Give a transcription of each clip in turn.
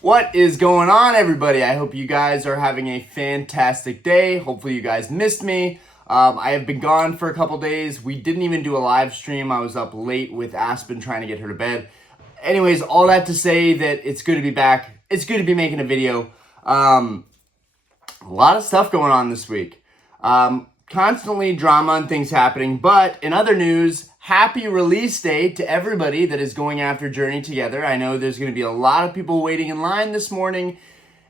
What is going on, everybody? I hope you guys are having a fantastic day. Hopefully you guys missed me. I have been gone for a couple days. We didn't even do a live stream. I was up late with Aspen trying to get her to bed. Anyways, all that to say that it's good to be back. It's good to be making a video. A lot of stuff going on this week. Constantly drama and things happening. But in other news, happy release date to everybody that is going after Journey together. I know there's going to be a lot of people waiting in line this morning.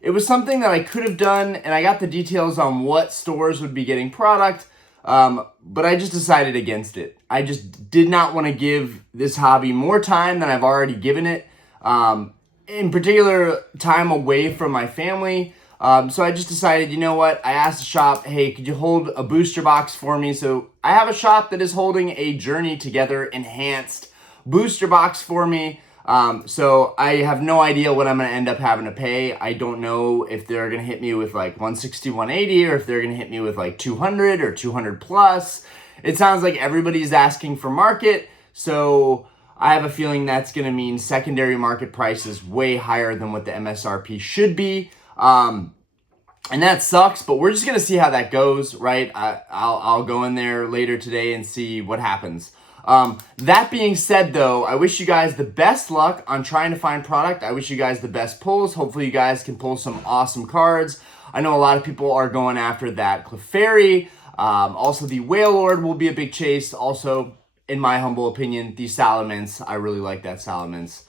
It was something that I could have done, and I got the details on what stores would be getting product, but I just decided against it. I just did not want to give this hobby more time than I've already given it, in particular time away from my family. So I just decided, you know what, I asked the shop, hey, could you hold a booster box for me? So I have a shop that is holding a Journey Together enhanced booster box for me. So I have no idea what I'm going to end up having to pay. I don't know if they're going to hit me with like 160, 180, or if they're going to hit me with like 200 or 200 plus. It sounds like everybody's asking for market. So I have a feeling that's going to mean secondary market prices way higher than what the MSRP should be. And that sucks, but we're just going to see how that goes, right? I'll go in there later today and see what happens. That being said, though, I wish you guys the best luck on trying to find product. I wish you guys the best pulls. Hopefully you guys can pull some awesome cards. I know a lot of people are going after that Clefairy. Also, the Whale Lord will be a big chase. Also, in my humble opinion, the Salamence. I really like that Salamence.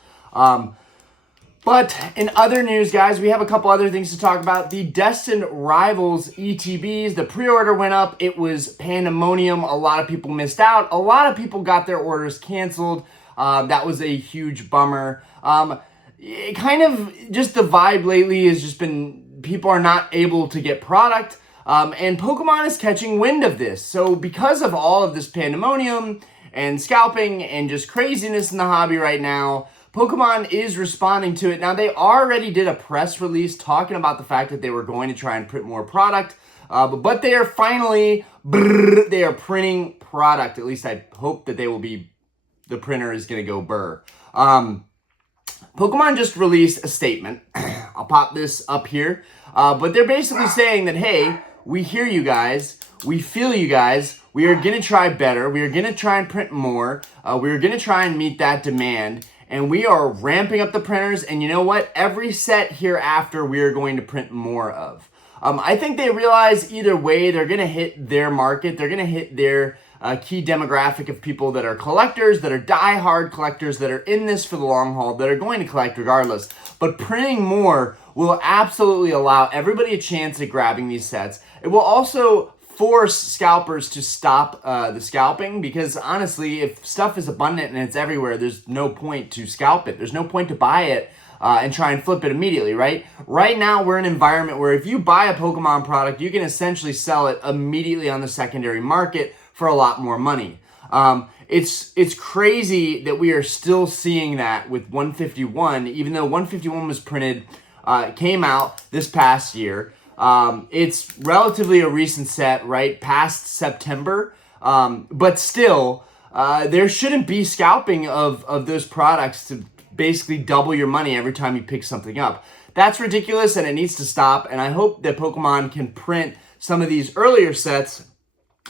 But in other news, guys, we have a couple other things to talk about. The Destined Rivals ETBs, the pre-order went up. It was pandemonium. A lot of people missed out. A lot of people got their orders canceled. That was a huge bummer. It kind of just the vibe lately has just been people are not able to get product. And Pokemon is catching wind of this. So because of all of this pandemonium and scalping and just craziness in the hobby right now, Pokemon is responding to it. Now, they already did a press release talking about the fact that they were going to try and print more product, but they are finally, they are printing product. At least I hope that they will be, the printer is going to go burr. Pokemon just released a statement. I'll pop this up here, but they're basically saying that, hey, we hear you guys, we feel you guys, we are going to try better, we are going to try and print more, we are going to try and meet that demand. And we are ramping up the printers, and you know what? Every set hereafter we are going to print more of. I think they realize either way they're going to hit their market. They're going to hit their key demographic of people that are collectors, that are die-hard collectors, that are in this for the long haul, that are going to collect regardless. But printing more will absolutely allow everybody a chance at grabbing these sets. It will also force scalpers to stop the scalping, because honestly, if stuff is abundant and it's everywhere, there's no point to scalp it. There's no point to buy it and try and flip it immediately, right? Right now, we're in an environment where if you buy a Pokemon product, you can essentially sell it immediately on the secondary market for a lot more money. It's crazy that we are still seeing that with 151, even though 151 was printed, came out this past year. It's relatively a recent set, right, past September, but still, there shouldn't be scalping of those products to basically double your money every time you pick something up. That's ridiculous, and it needs to stop, and I hope that Pokemon can print some of these earlier sets.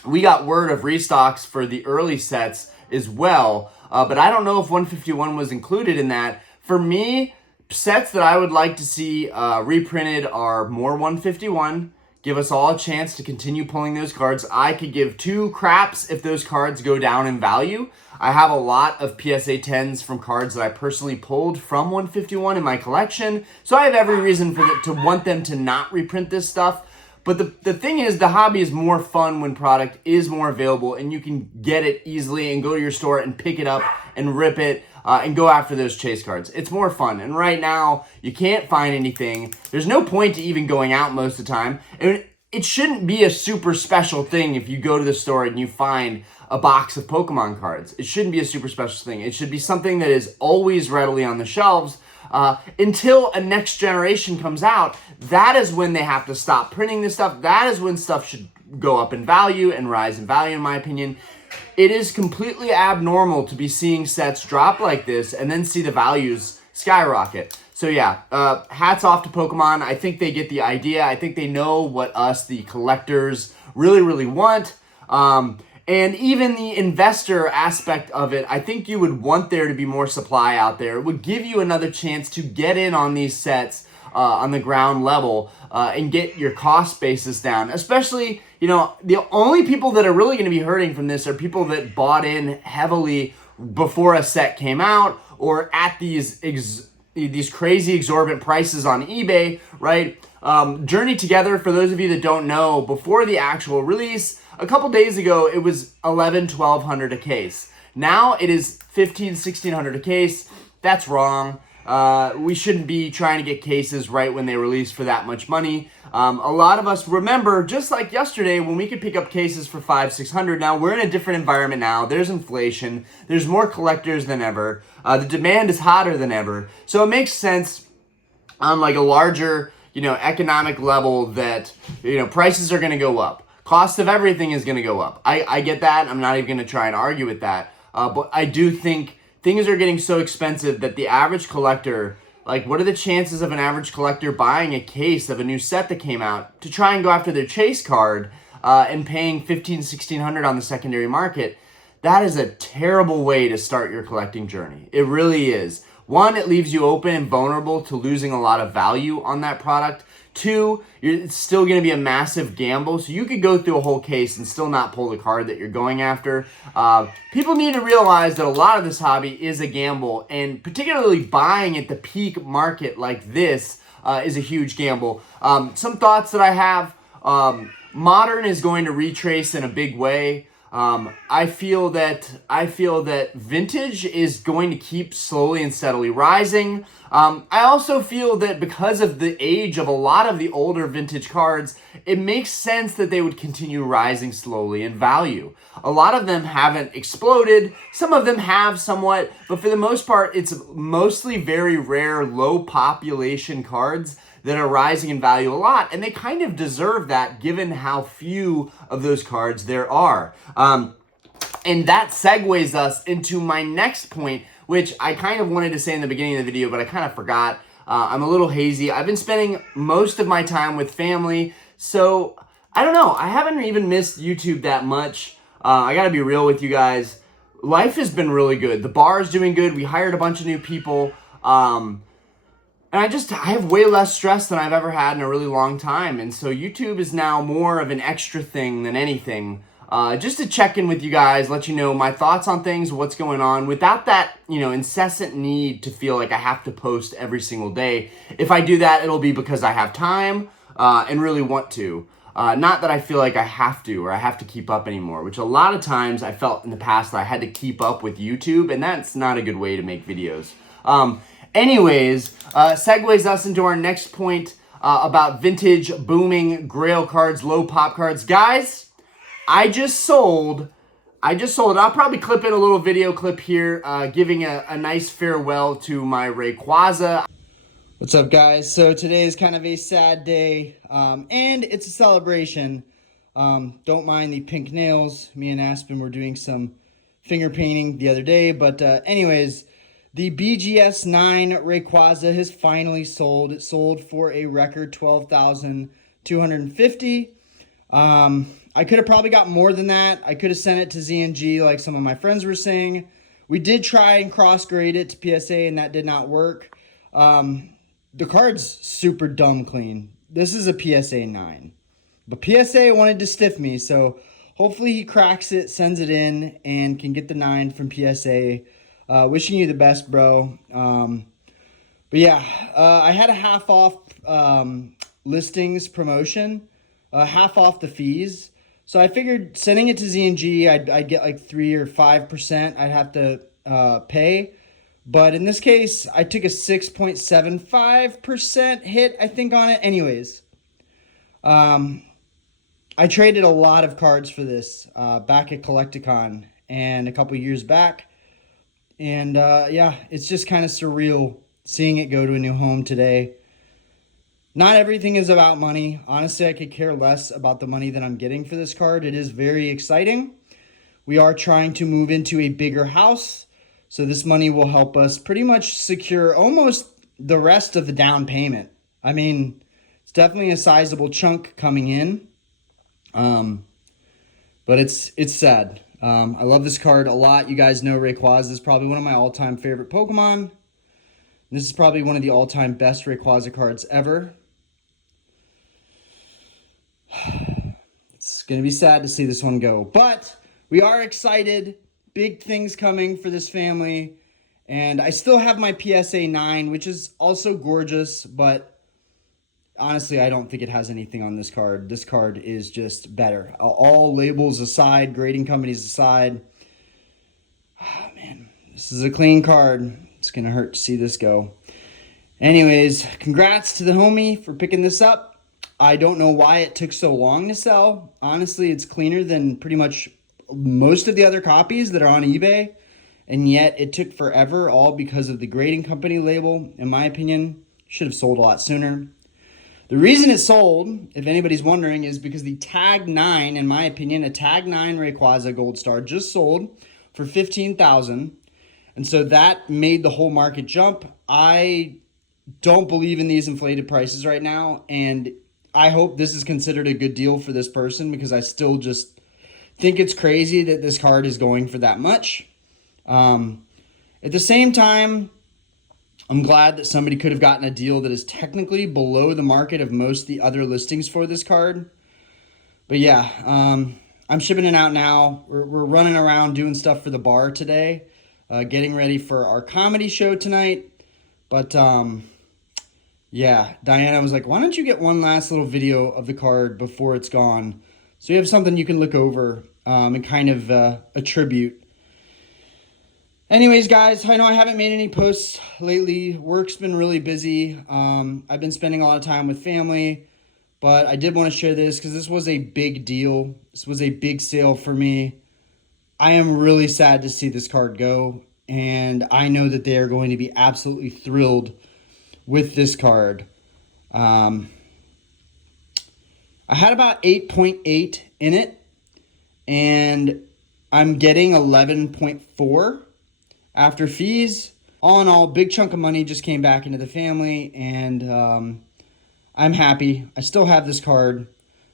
We got word of restocks for the early sets as well, but I don't know if 151 was included in that. For me, sets that I would like to see reprinted are more 151. Give us all a chance to continue pulling those cards. I could give two craps if those cards go down in value. I have a lot of PSA 10s from cards that I personally pulled from 151 in my collection, so I have every reason to want them to not reprint this stuff. But the thing is, the hobby is more fun when product is more available and you can get it easily and go to your store and pick it up and rip it and go after those chase cards. It's more fun. And right now, you can't find anything. There's no point to even going out most of the time. And it shouldn't be a super special thing if you go to the store and you find a box of Pokemon cards. It shouldn't be a super special thing. It should be something that is always readily on the shelves until a next generation comes out. That is when they have to stop printing this stuff. That is when stuff should go up in value and rise in value, in my opinion. It is completely abnormal to be seeing sets drop like this and then see the values skyrocket. So yeah, hats off to Pokemon. I think they get the idea. I think they know what us, the collectors, really, really want. And even the investor aspect of it, I think you would want there to be more supply out there. It would give you another chance to get in on these sets on the ground level and get your cost basis down. Especially, the only people that are really going to be hurting from this are people that bought in heavily before a set came out or at these crazy exorbitant prices on eBay, right? Journey Together, for those of you that don't know, before the actual release, a couple days ago, it was $1,100-$1,200 a case. Now it is $1,500-$1,600 a case. That's wrong. We shouldn't be trying to get cases right when they release for that much money. A lot of us remember, just like yesterday, when we could pick up cases for $500-$600. Now we're in a different environment now. There's inflation. There's more collectors than ever. The demand is hotter than ever. So it makes sense on like a larger, economic level that, prices are going to go up. Cost of everything is going to go up. I get that. I'm not even going to try and argue with that. But I do think things are getting so expensive that the average collector, like, what are the chances of an average collector buying a case of a new set that came out to try and go after their chase card and paying $1,500-$1,600 on the secondary market? That is a terrible way to start your collecting journey. It really is. One, it leaves you open and vulnerable to losing a lot of value on that product. Two, it's still going to be a massive gamble. So you could go through a whole case and still not pull the card that you're going after. People need to realize that a lot of this hobby is a gamble, and particularly buying at the peak market like this is a huge gamble. Some thoughts that I have, Modern is going to retrace in a big way. I feel that vintage is going to keep slowly and steadily rising. I also feel that because of the age of a lot of the older vintage cards, it makes sense that they would continue rising slowly in value. A lot of them haven't exploded. Some of them have somewhat, but for the most part, it's mostly very rare, low population cards that are rising in value a lot, and they kind of deserve that given how few of those cards there are. And that segues us into my next point, which I kind of wanted to say in the beginning of the video, but I kind of forgot. I'm a little hazy. I've been spending most of my time with family, so I don't know. I haven't even missed YouTube that much. I gotta be real with you guys. Life has been really good. The bar is doing good. We hired a bunch of new people. And I have way less stress than I've ever had in a really long time. And so YouTube is now more of an extra thing than anything. Just to check in with you guys, let you know my thoughts on things, what's going on, without that, incessant need to feel like I have to post every single day. If I do that, it'll be because I have time and really want to. Not that I feel like I have to or I have to keep up anymore, which a lot of times I felt in the past that I had to keep up with YouTube, and that's not a good way to make videos. Anyways, segues us into our next point about vintage, booming, grail cards, low pop cards. Guys, I just sold, I'll probably clip in a little video clip here, giving a nice farewell to my Rayquaza. What's up, guys? So today is kind of a sad day, and it's a celebration. Don't mind the pink nails. Me and Aspen were doing some finger painting the other day, but anyways, the BGS 9 Rayquaza has finally sold. It sold for a record $12,250. I could have probably got more than that. I could have sent it to ZNG like some of my friends were saying. We did try and cross-grade it to PSA, and that did not work. The card's super dumb clean. This is a PSA 9. But PSA wanted to stiff me, so hopefully he cracks it, sends it in, and can get the 9 from PSA. Wishing you the best, bro. But yeah, I had a half off listings promotion, half off the fees. So I figured sending it to ZNG, I'd get like 3 or 5% I'd have to pay. But in this case, I took a 6.75% hit, I think, on it. Anyways, I traded a lot of cards for this back at Collecticon and a couple years back. And yeah, it's just kind of surreal seeing it go to a new home today. Not everything is about money. Honestly, I could care less about the money that I'm getting for this card. It is very exciting. We are trying to move into a bigger house, so this money will help us pretty much secure almost the rest of the down payment. I mean, it's definitely a sizable chunk coming in. Um, but it's sad. I love this card a lot. You guys know Rayquaza is probably one of my all-time favorite Pokemon. This is probably one of the all-time best Rayquaza cards ever. It's going to be sad to see this one go. But we are excited. Big things coming for this family. And I still have my PSA 9, which is also gorgeous. But honestly, I don't think it has anything on this card. This card is just better. All labels aside, grading companies aside. Oh, man, this is a clean card. It's going to hurt to see this go. Anyways, congrats to the homie for picking this up. I don't know why it took so long to sell. Honestly, it's cleaner than pretty much most of the other copies that are on eBay. And yet it took forever, all because of the grading company label. In my opinion, should have sold a lot sooner. The reason it sold, if anybody's wondering, is because the Tag 9, in my opinion, a Tag 9 Rayquaza Gold Star just sold for $15,000. And so that made the whole market jump. I don't believe in these inflated prices right now, and I hope this is considered a good deal for this person, because I still just think it's crazy that this card is going for that much. At the same time, I'm glad that somebody could have gotten a deal that is technically below the market of most of the other listings for this card. But yeah, I'm shipping it out now. We're running around doing stuff for the bar today, getting ready for our comedy show tonight. But yeah, Diana was like, why don't you get one last little video of the card before it's gone, so you have something you can look over and kind of attribute. Anyways, guys, I know I haven't made any posts lately. Work's been really busy. I've been spending a lot of time with family, but I did want to share this because this was a big deal. This was a big sale for me. I am really sad to see this card go, and I know that they are going to be absolutely thrilled with this card. I had about 8.8 in it, and I'm getting 11.4 after fees. All in all, big chunk of money just came back into the family, and I'm happy. I still have this card,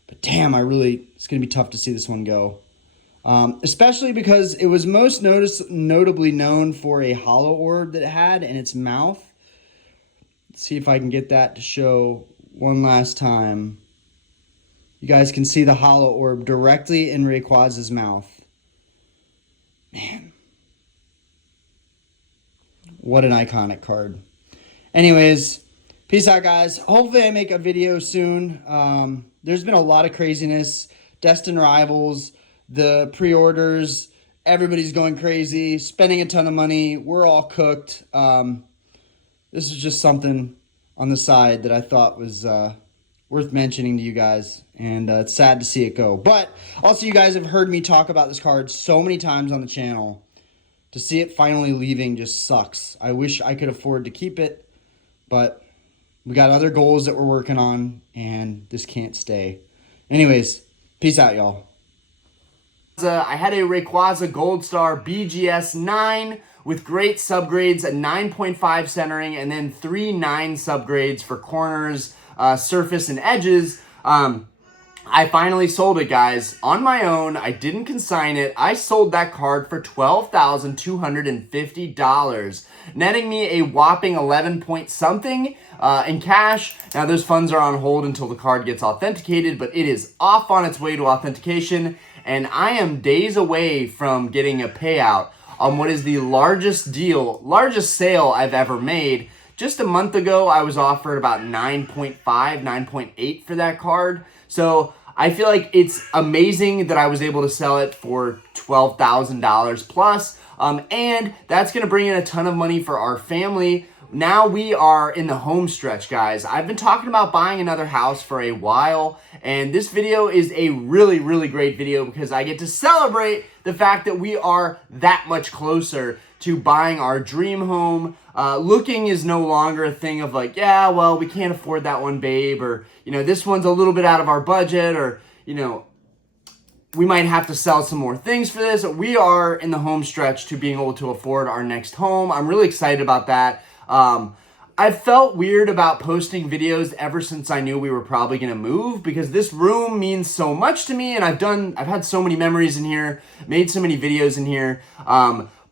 but damn, it's going to be tough to see this one go. Especially because it was most notably known for a hollow orb that it had in its mouth. Let's see if I can get that to show one last time. You guys can see the hollow orb directly in Rayquaza's mouth. Man. What an iconic card. Anyways, peace out, guys. Hopefully I make a video soon. There's been a lot of craziness. Destined Rivals, the pre-orders, everybody's going crazy, spending a ton of money. We're all cooked. This is just something on the side that I thought was worth mentioning to you guys, and it's sad to see it go. But also, you guys have heard me talk about this card so many times on the channel. To see it finally leaving just sucks. I wish I could afford to keep it, but we got other goals that we're working on, and this can't stay. Anyways, peace out, y'all. I had a Rayquaza Gold Star BGS 9 with great subgrades, a 9.5 centering, and then 3 9 subgrades for corners, surface, and edges. I finally sold it, guys, on my own. I didn't consign it. I sold that card for $12,250, netting me a whopping 11 point something in cash. Now, those funds are on hold until the card gets authenticated, but it is off on its way to authentication, and I am days away from getting a payout on what is the largest sale I've ever made. Just a month ago, I was offered about 9.5, 9.8 for that card. So I feel like it's amazing that I was able to sell it for $12,000 plus. And that's going to bring in a ton of money for our family. Now we are in the home stretch, guys. I've been talking about buying another house for a while, and this video is a really, really great video because I get to celebrate the fact that we are that much closer to buying our dream home. Looking is no longer a thing of like, yeah, well, we can't afford that one, babe, or, you know, this one's a little bit out of our budget, or, you know, we might have to sell some more things for this. We are in the home stretch to being able to afford our next home. I'm really excited about that. I've felt weird about posting videos ever since I knew we were probably going to move, because this room means so much to me, and I've had so many memories in here, made so many videos in here.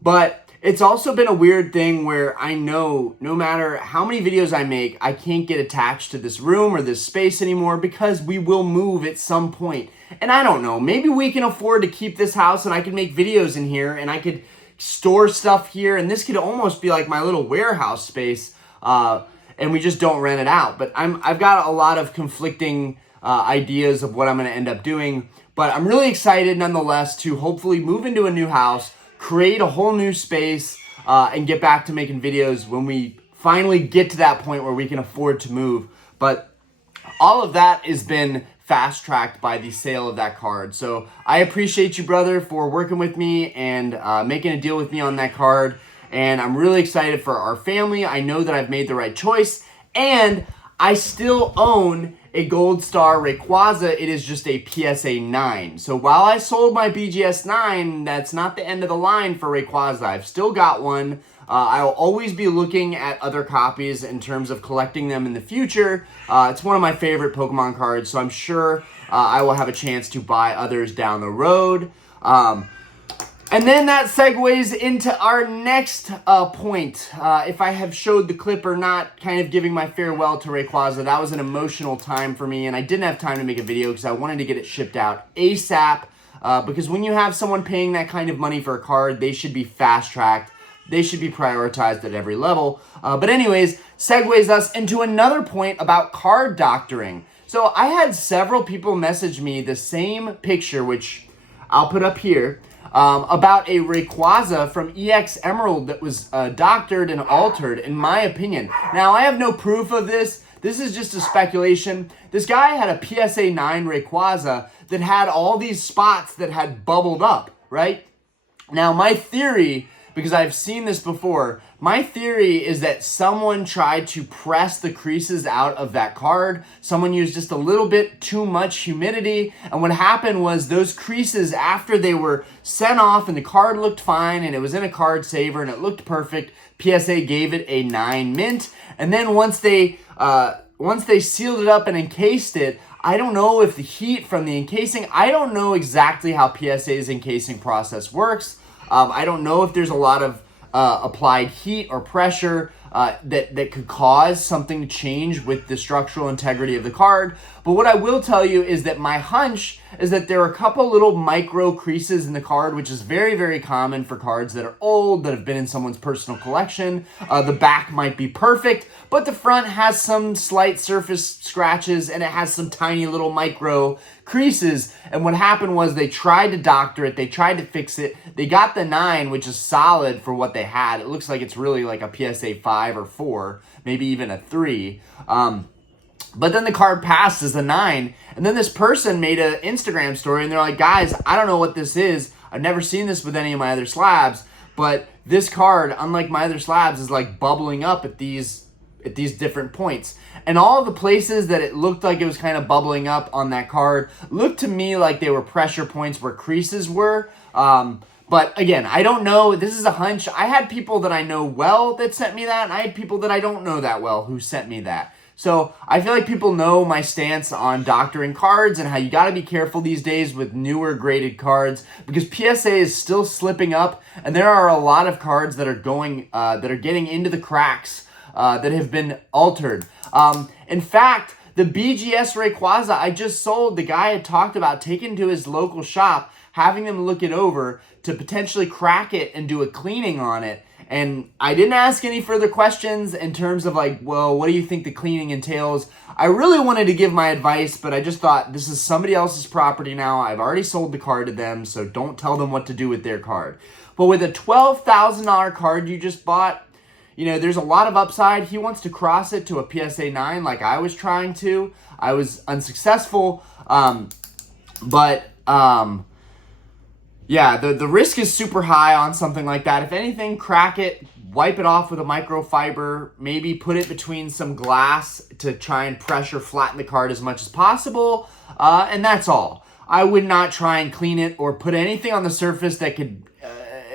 But it's also been a weird thing where I know no matter how many videos I make, I can't get attached to this room or this space anymore, because we will move at some point. And I don't know, maybe we can afford to keep this house and I can make videos in here and I could store stuff here, and this could almost be like my little warehouse space, and we just don't rent it out. But I've got a lot of conflicting ideas of what I'm going to end up doing, but I'm really excited nonetheless to hopefully move into a new house, create a whole new space, and get back to making videos when we finally get to that point where we can afford to move. But all of that has been fast-tracked by the sale of that card. So I appreciate you, brother, for working with me and making a deal with me on that card. And I'm really excited for our family. I know that I've made the right choice. And I still own a Gold Star Rayquaza. It is just a PSA 9. So while I sold my BGS 9, that's not the end of the line for Rayquaza. I've still got one. I'll always be looking at other copies in terms of collecting them in the future. It's one of my favorite Pokemon cards, so I'm sure I will have a chance to buy others down the road. And then that segues into our next point. If I have showed the clip or not, kind of giving my farewell to Rayquaza, that was an emotional time for me, and I didn't have time to make a video because I wanted to get it shipped out ASAP. Because when you have someone paying that kind of money for a card, they should be fast-tracked. They should be prioritized at every level. But anyways, segues us into another point about card doctoring. So I had several people message me the same picture, which I'll put up here, about a Rayquaza from EX Emerald that was doctored and altered, in my opinion. Now, I have no proof of this. This is just a speculation. This guy had a PSA 9 Rayquaza that had all these spots that had bubbled up, right? Now, my theory, because I've seen this before, my theory is that someone tried to press the creases out of that card. Someone used just a little bit too much humidity, and what happened was those creases, after they were sent off and the card looked fine and it was in a card saver and it looked perfect, PSA gave it a 9 mint. And then once they sealed it up and encased it, I don't know if the heat from the encasing, I don't know exactly how PSA's encasing process works. I don't know if there's a lot of applied heat or pressure that could cause something to change with the structural integrity of the card. But what I will tell you is that my hunch is that there are a couple little micro creases in the card, which is very, very common for cards that are old, that have been in someone's personal collection. The back might be perfect, but the front has some slight surface scratches and it has some tiny little micro creases. And what happened was they tried to doctor it, they tried to fix it. They got the 9, which is solid for what they had. It looks like it's really like a PSA 5 or 4, maybe even a 3. But then the card passed as a 9, and then this person made an Instagram story, and they're like, guys, I don't know what this is. I've never seen this with any of my other slabs, but this card, unlike my other slabs, is like bubbling up at these different points. And all the places that it looked like it was kind of bubbling up on that card looked to me like they were pressure points where creases were. But again, I don't know. This is a hunch. I had people that I know well that sent me that, and I had people that I don't know that well who sent me that. So I feel like people know my stance on doctoring cards and how you got to be careful these days with newer graded cards, because PSA is still slipping up, and there are a lot of cards that are getting into the cracks that have been altered. In fact, the BGS Rayquaza I just sold, the guy had talked about taking to his local shop, having them look it over to potentially crack it and do a cleaning on it. And I didn't ask any further questions in terms of like, well, what do you think the cleaning entails? I really wanted to give my advice, but I just thought this is somebody else's property now. I've already sold the card to them, so don't tell them what to do with their card. But with a $12,000 card you just bought, you know, there's a lot of upside. He wants to cross it to a PSA 9 like I was trying to. I was unsuccessful, yeah, the risk is super high on something like that. If anything, crack it, wipe it off with a microfiber, maybe put it between some glass to try and pressure flatten the card as much as possible, and that's all. I would not try and clean it or put anything on the surface that could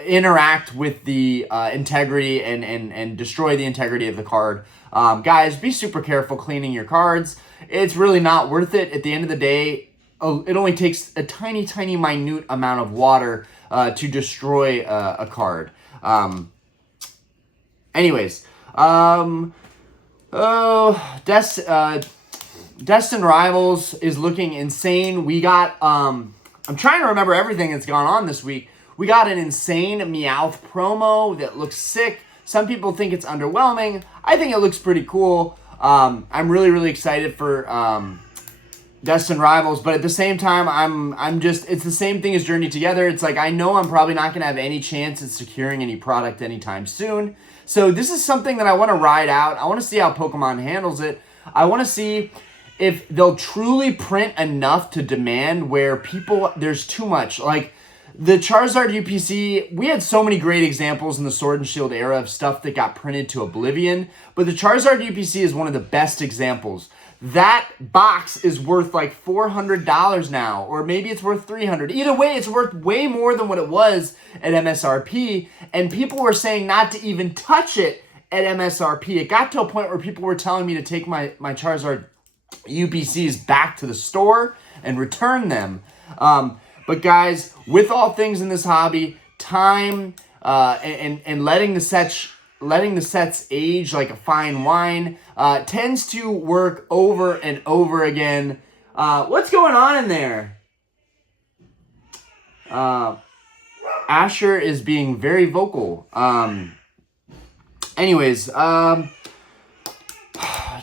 interact with the integrity and destroy the integrity of the card. Guys, be super careful cleaning your cards. It's really not worth it. At the end of the day, it only takes a tiny, tiny, minute amount of water to destroy a card. Anyways, Destined Rivals is looking insane. We got, I'm trying to remember everything that's gone on this week. We got an insane Meowth promo that looks sick. Some people think it's underwhelming. I think it looks pretty cool. I'm really, really excited for Destined Rivals, but at the same time, I'm just, it's the same thing as Journey Together. It's like, I know I'm probably not going to have any chance at securing any product anytime soon. So this is something that I want to ride out. I want to see how Pokemon handles it. I want to see if they'll truly print enough to demand where people, there's too much. Like, the Charizard UPC, we had so many great examples in the Sword and Shield era of stuff that got printed to oblivion, but the Charizard UPC is one of the best examples. That box is worth like $400 now, or maybe it's worth $300. Either way, it's worth way more than what it was at MSRP, and people were saying not to even touch it at MSRP. It got to a point where people were telling me to take my Charizard UPCs back to the store and return them. But guys, with all things in this hobby, time and letting the sets age like a fine wine tends to work over and over again. What's going on in there? Asher is being very vocal. Anyways,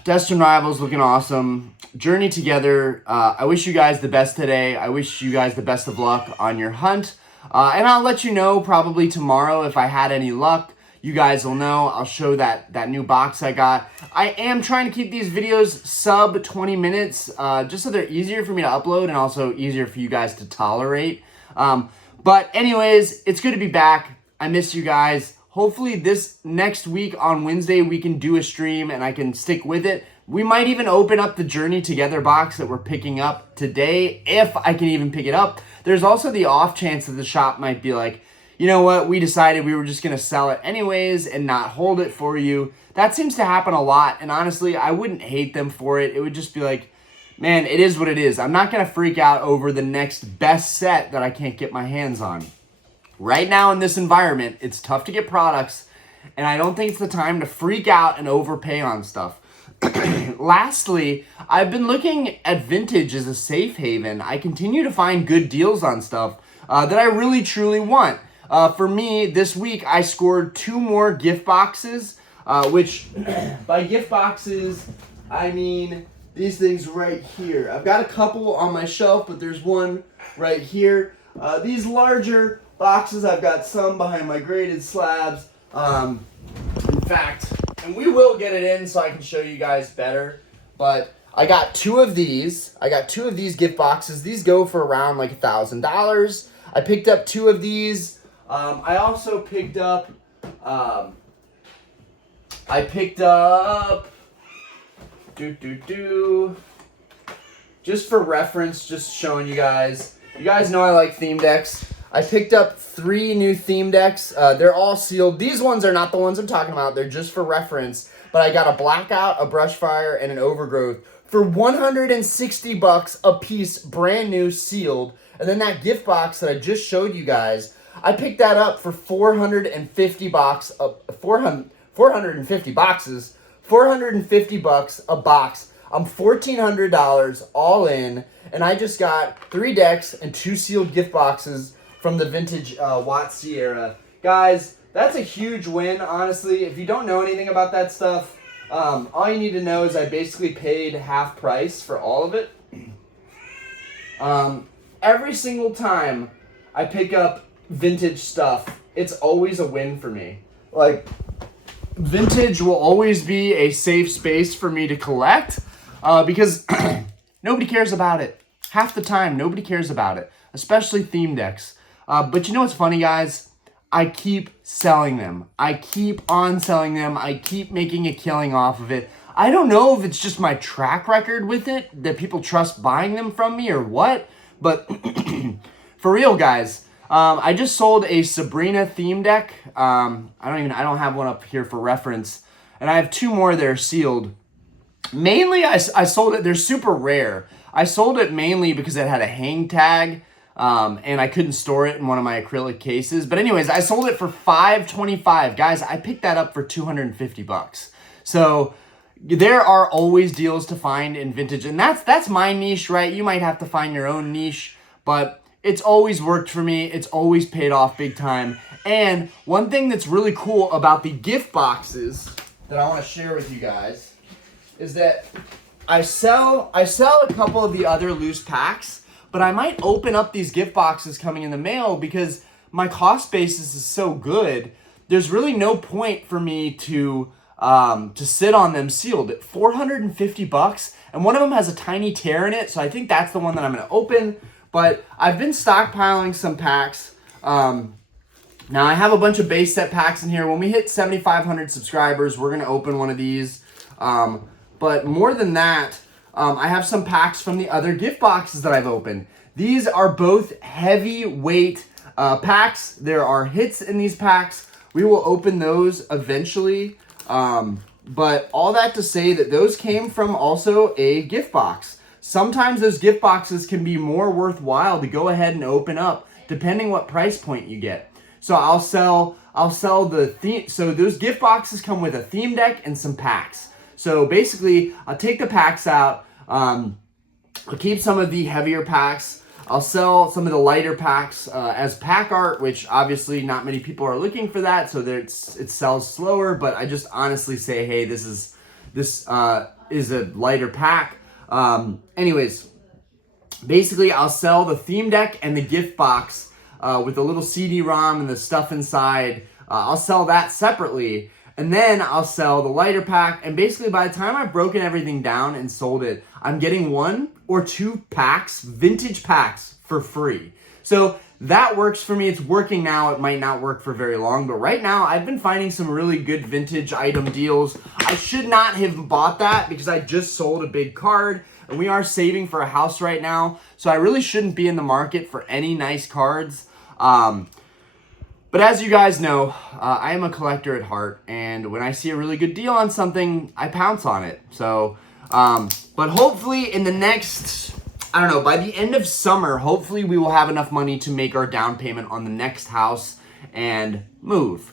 Destined Rivals looking awesome. Journey Together. I wish you guys the best today. I wish you guys the best of luck on your hunt. And I'll let you know probably tomorrow if I had any luck. You guys will know. I'll show that new box I got. I am trying to keep these videos sub 20 minutes just so they're easier for me to upload and also easier for you guys to tolerate. But anyways, it's good to be back. I miss you guys. Hopefully this next week on Wednesday we can do a stream and I can stick with it. We might even open up the Journey Together box that we're picking up today, if I can even pick it up. There's also the off chance that the shop might be like, you know what, we decided we were just going to sell it anyways and not hold it for you. That seems to happen a lot, and honestly, I wouldn't hate them for it. It would just be like, man, it is what it is. I'm not going to freak out over the next best set that I can't get my hands on. Right now in this environment, it's tough to get products, and I don't think it's the time to freak out and overpay on stuff. Lastly, I've been looking at Vintage as a safe haven. I continue to find good deals on stuff that I really truly want. For me, this week I scored 2 more gift boxes, which by gift boxes, I mean these things right here. I've got a couple on my shelf, but there's one right here. These larger boxes, I've got some behind my graded slabs. In fact, and we will get it in so I can show you guys better, but I got 2 of these. I got 2 of these gift boxes. These go for around like $1,000. I picked up 2 of these. I also picked up, just for reference, just showing you guys. You guys know I like theme decks. I picked up 3 new theme decks. They're all sealed. These ones are not the ones I'm talking about. They're just for reference. But I got a Blackout, a Brushfire, and an Overgrowth for $160 a piece, brand new, sealed. And then that gift box that I just showed you guys, I picked that up for 450 bucks a box. I'm $1,400 all in, and I just got 3 decks and 2 sealed gift boxes from the Vintage WotC era. Guys, that's a huge win, honestly. If you don't know anything about that stuff, all you need to know is I basically paid half price for all of it. Every single time I pick up Vintage stuff, it's always a win for me. Like, Vintage will always be a safe space for me to collect because nobody cares about it. Half the time, nobody cares about it, especially theme decks. But you know what's funny, guys? I keep selling them. I keep on selling them. I keep making a killing off of it. I don't know if it's just my track record with it, that people trust buying them from me or what, but for real, guys, I just sold a Sabrina theme deck. I don't have one up here for reference. and I have 2 more that are sealed. Mainly, I sold it. They're super rare. I sold it mainly because it had a hang tag, and I couldn't store it in one of my acrylic cases. But anyways, I sold it for $525. Guys, I picked that up for 250 bucks. So there are always deals to find in vintage, and that's my niche, right? You might have to find your own niche, but it's always worked for me. It's always paid off big time. And one thing that's really cool about the gift boxes that I want to share with you guys is that I sell a couple of the other loose packs, but I might open up these gift boxes coming in the mail because my cost basis is so good. There's really no point for me to sit on them sealed at 450 bucks, and one of them has a tiny tear in it, so I think that's the one that I'm going to open. But I've been stockpiling some packs. Now I have a bunch of base set packs in here. When we hit 7,500 subscribers, we're going to open one of these. But more than that, I have some packs from the other gift boxes that I've opened. These are both heavyweight packs. There are hits in these packs. We will open those eventually. But all that to say that those came from also a gift box. Sometimes those gift boxes can be more worthwhile to go ahead and open up depending what price point you get. So I'll sell the theme. So those gift boxes come with a theme deck and some packs. So basically, I'll take the packs out. I'll keep some of the heavier packs. I'll sell some of the lighter packs as pack art, which obviously not many people are looking for that, so that it sells slower. But I just honestly say, hey, this is a lighter pack. Anyways, basically, I'll sell the theme deck and the gift box with the little CD-ROM and the stuff inside. I'll sell that separately. And then I'll sell the lighter pack, and basically by the time I've broken everything down and sold it, I'm getting 1 or 2 packs, vintage packs, for free. So that works for me. It's working now. It might not work for very long, but right now I've been finding some really good vintage item deals. I should not have bought that because I just sold a big card, and we are saving for a house right now, so I really shouldn't be in the market for any nice cards. But as you guys know, I am a collector at heart, and when I see a really good deal on something, I pounce on it. So, but hopefully in the next, I don't know, by the end of summer, hopefully we will have enough money to make our down payment on the next house and move.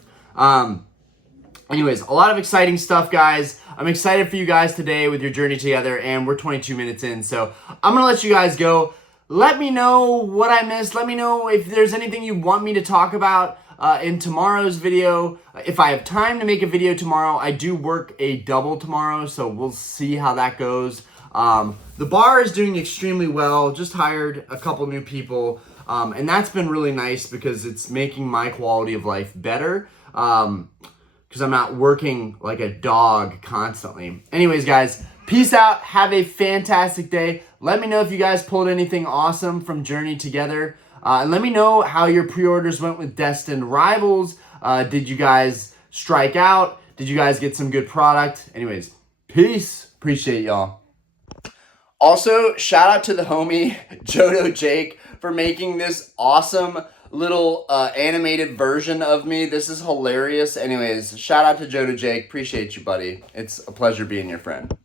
Anyways, a lot of exciting stuff, guys. I'm excited for you guys today with your journey together, and we're 22 minutes in, so I'm gonna let you guys go. Let me know what I missed. Let me know if there's anything you want me to talk about in tomorrow's video. If I have time to make a video tomorrow, I do work a double tomorrow, so we'll see how that goes. The bar is doing extremely well. Just hired a couple new people, and that's been really nice because it's making my quality of life better because I'm not working like a dog constantly. Anyways, guys, peace out. Have a fantastic day. Let me know if you guys pulled anything awesome from Journey Together. And let me know how your pre-orders went with Destined Rivals. Did you guys strike out? Did you guys get some good product? Anyways, peace. Appreciate y'all. Also, shout out to the homie, Jodo Jake, for making this awesome little animated version of me. This is hilarious. Anyways, shout out to Jodo Jake. Appreciate you, buddy. It's a pleasure being your friend.